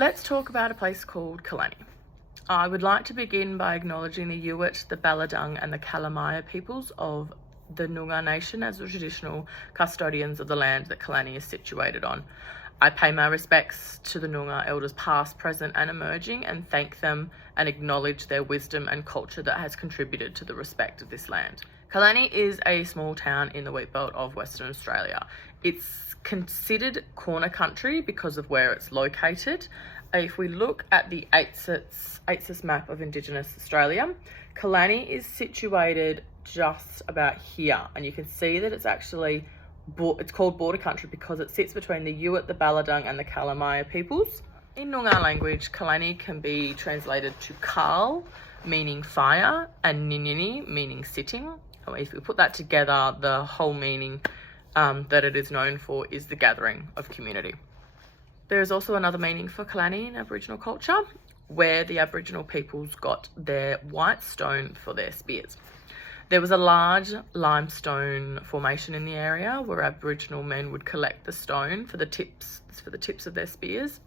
Let's talk about a place called Kalani. I would like to begin by acknowledging the Inuit, the Baladung and the Kalamaya peoples of the Noongar Nation as the traditional custodians of the land that Kalani is situated on. I pay my respects to the Noongar elders past, present and emerging, and thank them and acknowledge their wisdom and culture that has contributed to the respect of this land. Kalani is a small town in the wheatbelt of Western Australia. It's considered corner country because of where it's located. If we look at the ACES map of Indigenous Australia, Kalani is situated just about here, and you can see that it's actually it's called border country because it sits between the Inuit, the Baladung and the Kalamaya peoples. In Noongar language, Kalani can be translated to Kal, meaning fire, and Ninyini, meaning sitting. If we put that together, the whole meaning that it is known for is the gathering of community. There is also another meaning for Kalani in Aboriginal culture, where the Aboriginal peoples got their white stone for their spears. There was a large limestone formation in the area where Aboriginal men would collect the stone for the tips of their spears.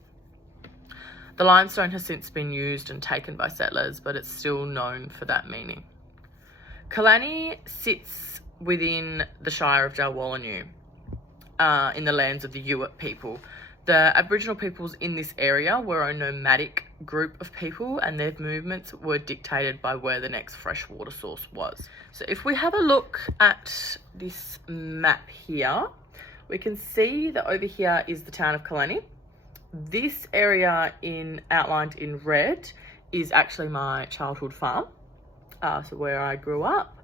The limestone has since been used and taken by settlers, but it's still known for that meaning. Kalani sits within the Shire of Jalwalanu, in the lands of the Inuit people. The Aboriginal peoples in this area were a nomadic group of people, and their movements were dictated by where the next fresh water source was. So if we have a look at this map here, we can see that over here is the town of Kalani. This area outlined in red is actually my childhood farm, so where I grew up.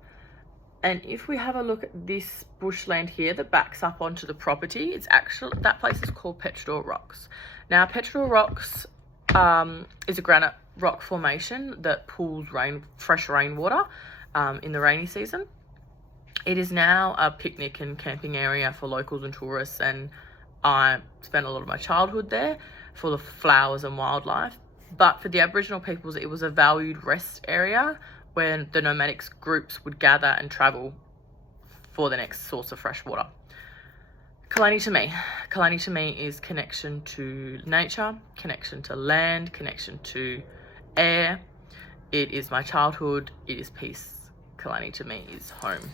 And if we have a look at this bushland here that backs up onto the property, that place is called Petrodore Rocks. Now, Petrodore Rocks is a granite rock formation that pulls fresh rainwater in the rainy season. It is now a picnic and camping area for locals and tourists, and I spent a lot of my childhood there, full of flowers and wildlife. But for the Aboriginal peoples, it was a valued rest area where the nomadic groups would gather and travel for the next source of fresh water. Kalani to me is connection to nature, connection to land, connection to air. It is my childhood, it is peace. Kalani to me is home.